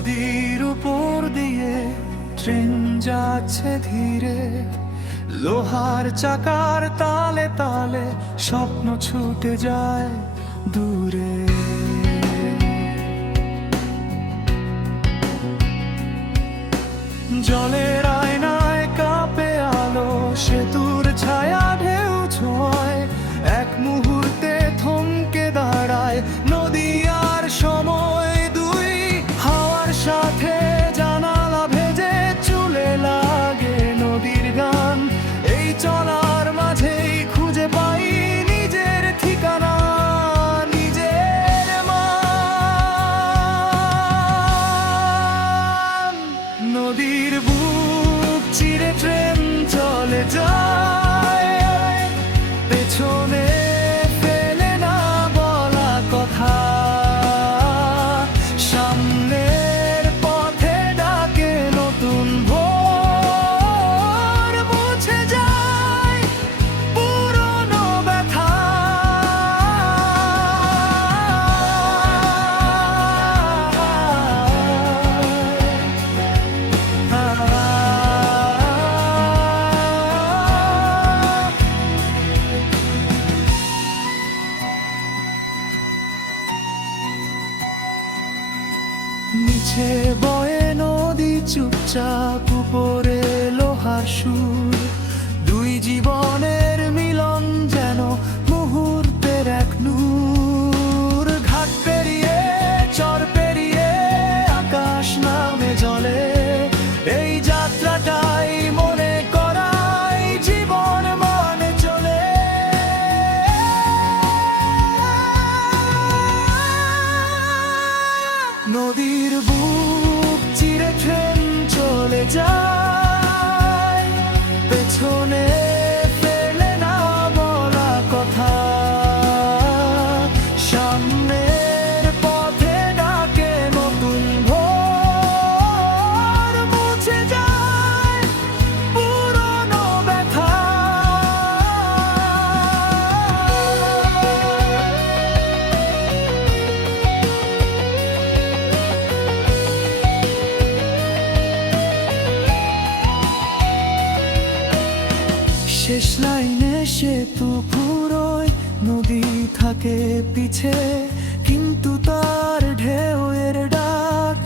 নদীর উপর দিয়ে ট্রেন যাচ্ছে ধীরে। লোহার চাকার তালে তালে স্বপ্ন ছুটে যায় দূরে। জলের নিচে বয়ে নদী চুপচাপ উপরে লোহার সুর। শেষ লাইনে সেতু ফুরোয় নদী থাকে পিছে, কিন্তু তার ঢেউয়ের ডাক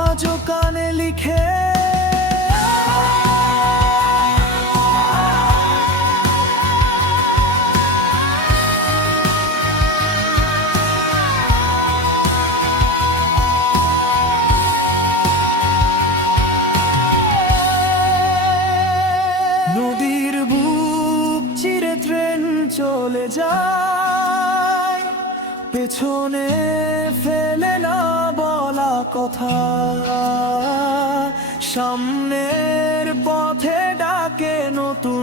আজও কানে লিখে। ট্রেন চলে যায় পেছনে ফেলে না বলা কথা। সামনের পথে ডাকে নতুন